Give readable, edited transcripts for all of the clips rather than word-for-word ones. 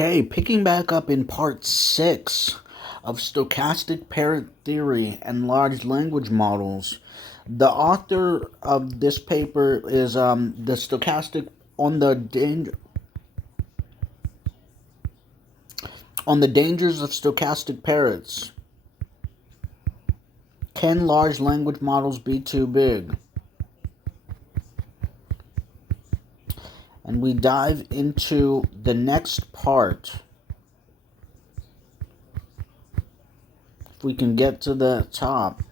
Okay, picking back up in part 6 of Stochastic Parrot Theory and Large Language Models. The author of this paper is the stochastic on the dangers of stochastic parrots. Can large language models be too big? And we dive into the next part. If we can get to the top.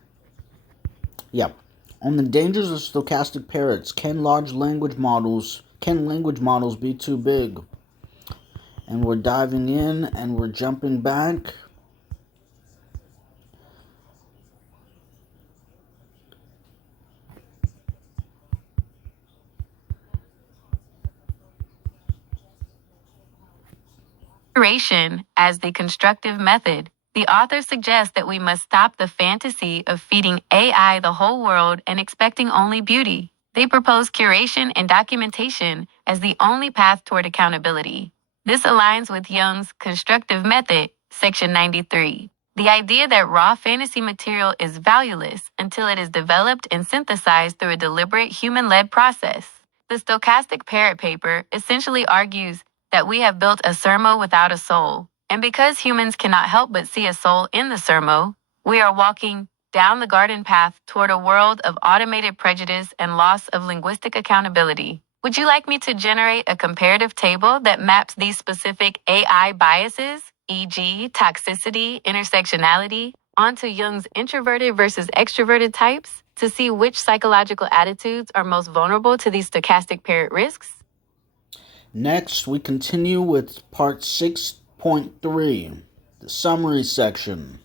Yep. On the dangers of stochastic parrots, can language models be too big? And we're diving in and we're jumping back. As the constructive method, the author suggests that we must stop the fantasy of feeding AI the whole world and expecting only beauty. They propose curation and documentation as the only path toward accountability. This aligns with Jung's constructive method, section 93. The idea that raw fantasy material is valueless until it is developed and synthesized through a deliberate human-led process. The Stochastic Parrot paper essentially argues that we have built a sermo without a soul. And because humans cannot help but see a soul in the sermo, we are walking down the garden path toward a world of automated prejudice and loss of linguistic accountability. Would you like me to generate a comparative table that maps these specific AI biases, e.g., toxicity, intersectionality, onto Jung's introverted versus extroverted types to see which psychological attitudes are most vulnerable to these stochastic parrot risks? Next, we continue with part 6.3, the summary section.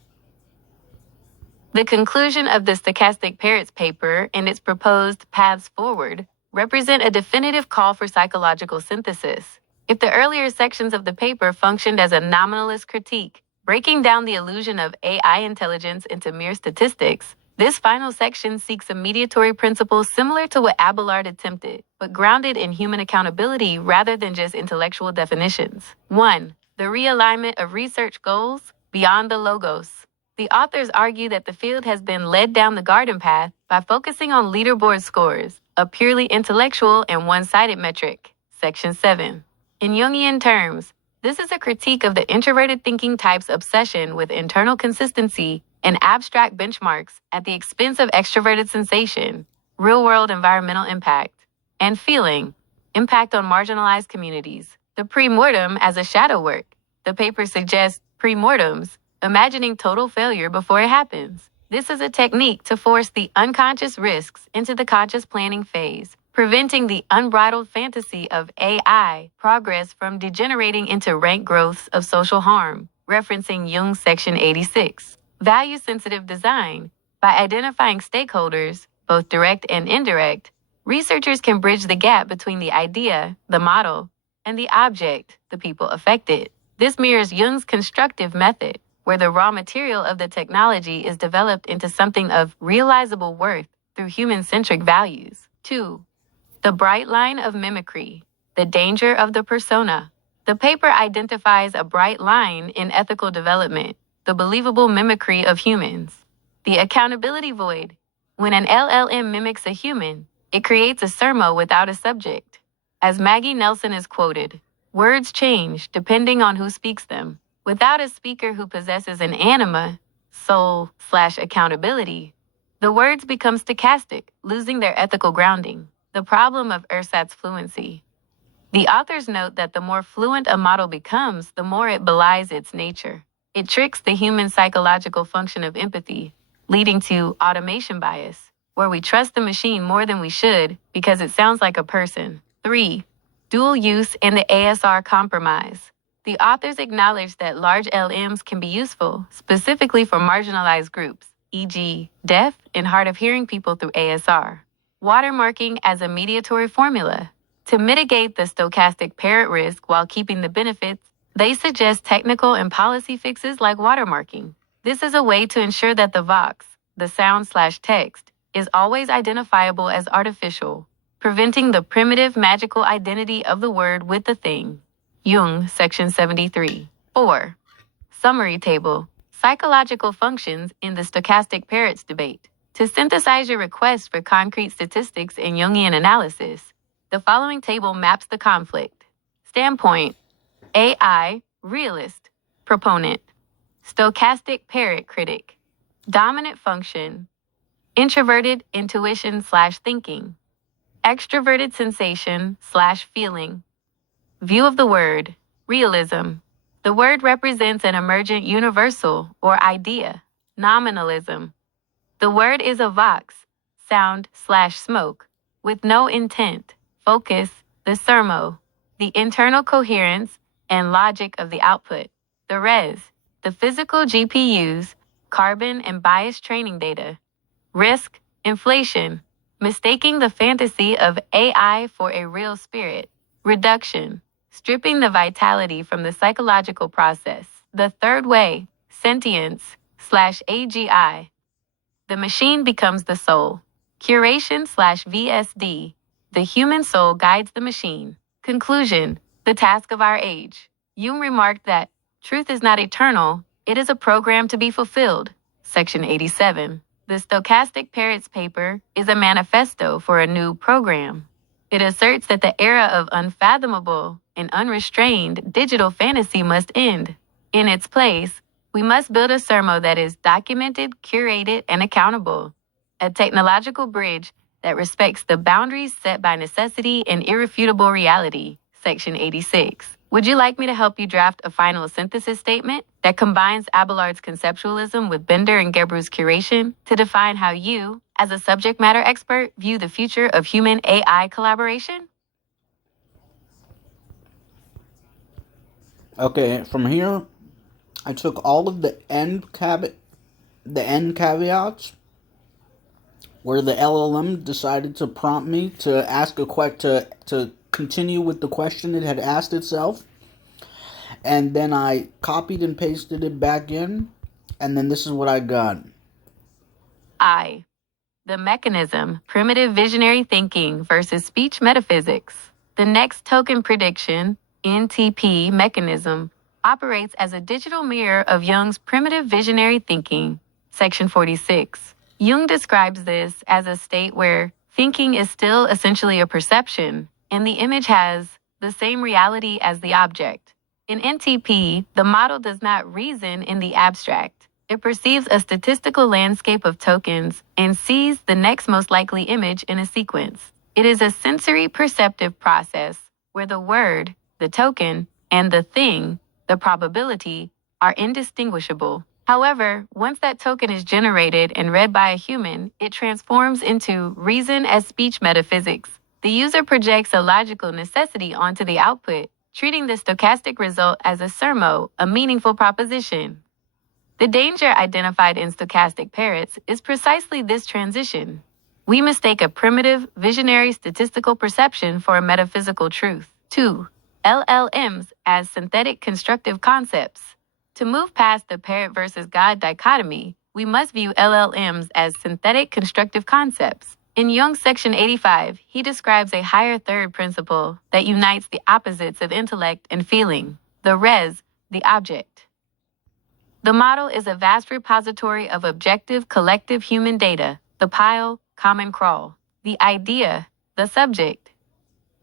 The conclusion of the Stochastic Parrots paper and its proposed paths forward represent a definitive call for psychological synthesis. If the earlier sections of the paper functioned as a nominalist critique, breaking down the illusion of AI intelligence into mere statistics, this final section seeks a mediatory principle similar to what Abelard attempted, but grounded in human accountability rather than just intellectual definitions. 1. The realignment of research goals beyond the logos. The authors argue that the field has been led down the garden path by focusing on leaderboard scores, a purely intellectual and one-sided metric. Section 7. In Jungian terms, this is a critique of the introverted thinking type's obsession with internal consistency and abstract benchmarks at the expense of extroverted sensation, real-world environmental impact, and feeling, impact on marginalized communities. The pre-mortem as a shadow work. The paper suggests pre-mortems, imagining total failure before it happens. This is a technique to force the unconscious risks into the conscious planning phase, preventing the unbridled fantasy of AI progress from degenerating into rank growths of social harm, referencing Jung's section 86. Value-sensitive design. By identifying stakeholders, both direct and indirect, researchers can bridge the gap between the idea, the model, and the object, the people affected. This mirrors Jung's constructive method, where the raw material of the technology is developed into something of realizable worth through human-centric values. 2. The bright line of mimicry, the danger of the persona. The paper identifies a bright line in ethical development, the believable mimicry of humans. The accountability void. When an LLM mimics a human, it creates a sermo without a subject. As Maggie Nelson is quoted, words change depending on who speaks them. Without a speaker who possesses an anima, soul/accountability, the words become stochastic, losing their ethical grounding. The problem of ersatz fluency. The authors note that the more fluent a model becomes, the more it belies its nature. It tricks the human psychological function of empathy, leading to automation bias, where we trust the machine more than we should because it sounds like a person. 3. Dual use and the ASR compromise. The authors acknowledge that large LMs can be useful, specifically for marginalized groups, e.g., deaf and hard of hearing people through ASR. Watermarking as a mediatory formula. To mitigate the stochastic parrot risk while keeping the benefits, they suggest technical and policy fixes like watermarking. This is a way to ensure that the vox, the sound/text, is always identifiable as artificial, preventing the primitive magical identity of the word with the thing. Jung, section 73. 4. Summary table. Psychological functions in the stochastic parrots debate. To synthesize your request for concrete statistics in Jungian analysis, the following table maps the conflict. Standpoint: AI, realist, proponent. Stochastic parrot critic. Dominant function: introverted intuition/thinking. Extroverted sensation/feeling. View of the word: realism. The word represents an emergent universal or idea. Nominalism. The word is a vox, sound/smoke, with no intent. Focus, the sermo, the internal coherence and logic of the output. The res, the physical GPUs, carbon and bias training data. Risk, inflation, mistaking the fantasy of AI for a real spirit. Reduction, stripping the vitality from the psychological process. The third way, sentience/AGI. The machine becomes the soul. Curation/VSD. The human soul guides the machine. Conclusion, the task of our age. Jung remarked that truth is not eternal, it is a program to be fulfilled. Section 87. The Stochastic Parrots paper is a manifesto for a new program. It asserts that the era of unfathomable and unrestrained digital fantasy must end. In its place, we must build a sermo that is documented, curated, and accountable. A technological bridge that respects the boundaries set by necessity and irrefutable reality. Section 86. Would you like me to help you draft a final synthesis statement that combines Abelard's conceptualism with Bender and Gebru's curation to define how you, as a subject matter expert, view the future of human-AI collaboration? Okay, from here, I took all of the end caveats where the LLM decided to prompt me to ask to continue with the question it had asked itself, and then I copied and pasted it back in, and then this is what I got. I. The mechanism, primitive visionary thinking versus speech metaphysics. The next token prediction, NTP mechanism, operates as a digital mirror of Jung's primitive visionary thinking. Section 46. Jung describes this as a state where thinking is still essentially a perception, and the image has the same reality as the object. In NTP, the model does not reason in the abstract. It perceives a statistical landscape of tokens and sees the next most likely image in a sequence. It is a sensory perceptive process where the word, the token, and the thing, the probability, are indistinguishable. However, once that token is generated and read by a human, it transforms into reason as speech metaphysics. The user projects a logical necessity onto the output, treating the stochastic result as a sermo, a meaningful proposition. The danger identified in stochastic parrots is precisely this transition. We mistake a primitive, visionary statistical perception for a metaphysical truth. 2. LLMs as synthetic constructive concepts. To move past the parrot versus God dichotomy, we must view LLMs as synthetic constructive concepts. In Jung's section 85, he describes a higher third principle that unites the opposites of intellect and feeling, the res, the object. The model is a vast repository of objective collective human data, the pile, common crawl, the idea, the subject.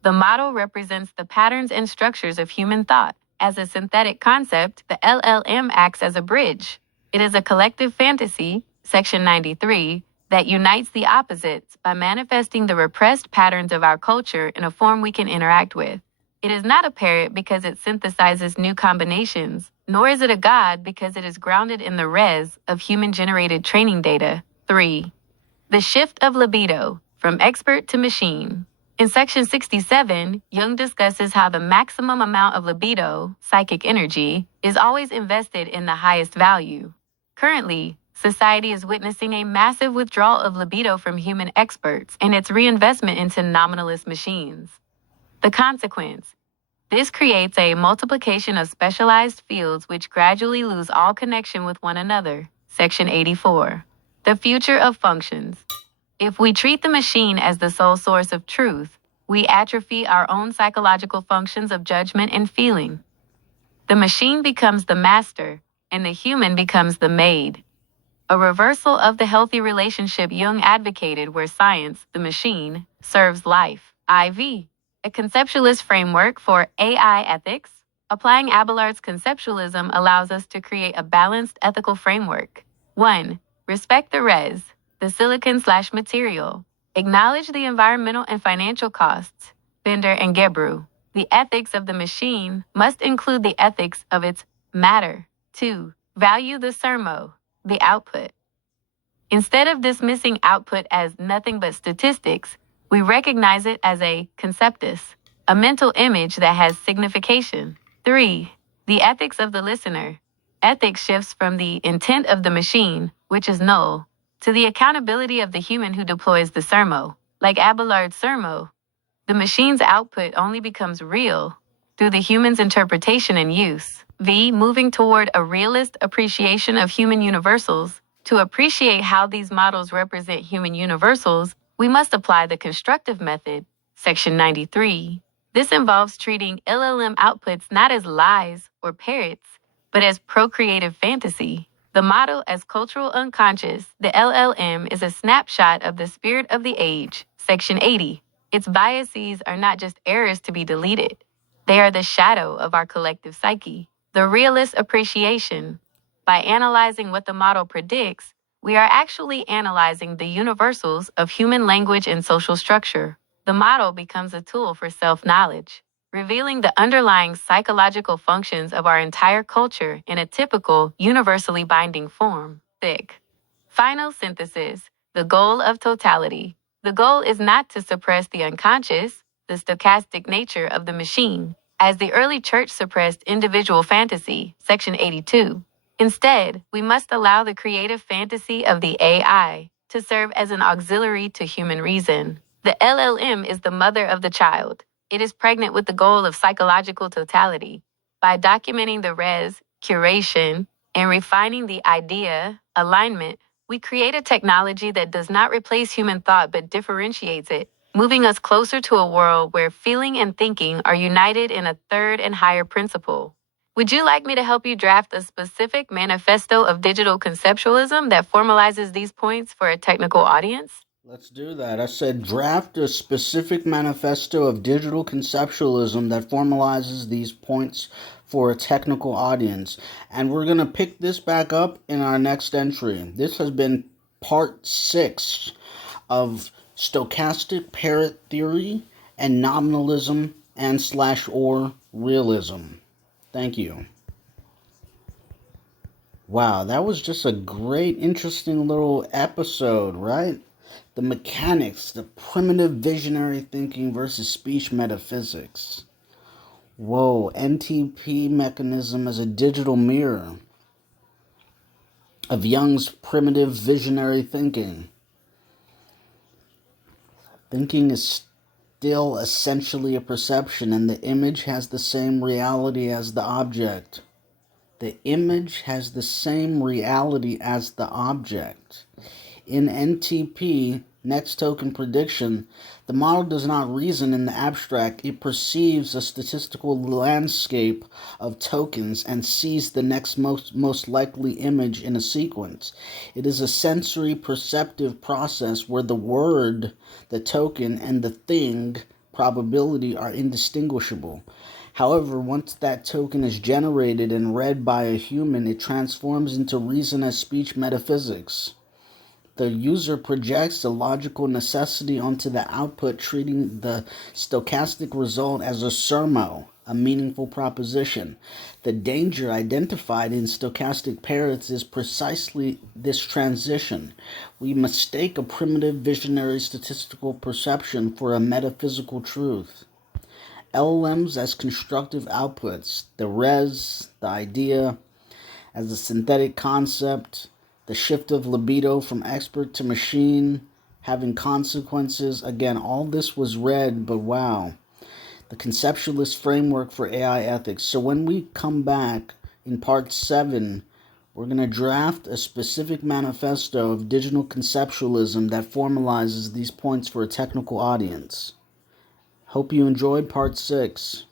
The model represents the patterns and structures of human thought. As a synthetic concept, the LLM acts as a bridge. It is a collective fantasy, section 93, that unites the opposites by manifesting the repressed patterns of our culture in a form we can interact with. It is not a parrot because it synthesizes new combinations, nor is it a god because it is grounded in the res of human-generated training data. 3. The shift of libido, from expert to machine. In section 67, Jung discusses how the maximum amount of libido, psychic energy, is always invested in the highest value. Currently, society is witnessing a massive withdrawal of libido from human experts and its reinvestment into nominalist machines. The consequence: this creates a multiplication of specialized fields which gradually lose all connection with one another. Section 84. The future of functions. If we treat the machine as the sole source of truth, we atrophy our own psychological functions of judgment and feeling. The machine becomes the master, and the human becomes the maid. A reversal of the healthy relationship Jung advocated where science, the machine, serves life. IV. A conceptualist framework for AI ethics. Applying Abelard's conceptualism allows us to create a balanced ethical framework. 1. Respect the res, the silicon/material. Acknowledge the environmental and financial costs. Bender and Gebru. The ethics of the machine must include the ethics of its matter. 2. Value the sermo, the output. Instead of dismissing output as nothing but statistics, we recognize it as a conceptus, a mental image that has signification. 3. The ethics of the listener. Ethics shifts from the intent of the machine, which is null, to the accountability of the human who deploys the sermo. Like Abelard's sermo, the machine's output only becomes real through the human's interpretation and use. V. Moving toward a realist appreciation of human universals. To appreciate how these models represent human universals, we must apply the constructive method, Section 93. This involves treating LLM outputs not as lies or parrots, but as procreative fantasy. The model as cultural unconscious, the LLM is a snapshot of the spirit of the age, Section 80. Its biases are not just errors to be deleted. They are the shadow of our collective psyche. The realist appreciation. By analyzing what the model predicts, we are actually analyzing the universals of human language and social structure. The model becomes a tool for self-knowledge, revealing the underlying psychological functions of our entire culture in a typical, universally binding form. Thick. Final synthesis. The goal of totality. The goal is not to suppress the unconscious, the stochastic nature of the machine, as the early church suppressed individual fantasy, Section 82. Instead, we must allow the creative fantasy of the AI to serve as an auxiliary to human reason. The LLM is the mother of the child. It is pregnant with the goal of psychological totality. By documenting the res, curation, and refining the idea, alignment, we create a technology that does not replace human thought but differentiates it, moving us closer to a world where feeling and thinking are united in a third and higher principle. Would you like me to help you draft a specific manifesto of digital conceptualism that formalizes these points for a technical audience? Let's do that. I said draft a specific manifesto of digital conceptualism that formalizes these points for a technical audience. And we're going to pick this back up in our next entry. This has been part 6 of Stochastic Parrot Theory and Nominalism and/or Realism. Thank you. Wow, that was just a great, interesting little episode, right? The mechanics, the primitive visionary thinking versus speech metaphysics. Whoa, NTP mechanism as a digital mirror of Jung's primitive visionary thinking. Thinking is still essentially a perception, and the image has the same reality as the object. The image has the same reality as the object. In NTP, next token prediction, the model does not reason in the abstract. It perceives a statistical landscape of tokens and sees the next most likely image in a sequence. It is a sensory perceptive process where the word, the token, and the thing, probability, are indistinguishable. However, once that token is generated and read by a human, it transforms into reason as speech metaphysics. The user projects the logical necessity onto the output, treating the stochastic result as a sermo, a meaningful proposition. The danger identified in Stochastic Parrots is precisely this transition. We mistake a primitive visionary statistical perception for a metaphysical truth. LLMs as constructive outputs, the res, the idea, as a synthetic concept, the shift of libido from expert to machine, having consequences. Again, all this was read, but wow. The conceptualist framework for AI ethics. So when we come back in part 7, we're going to draft a specific manifesto of digital conceptualism that formalizes these points for a technical audience. Hope you enjoyed part 6.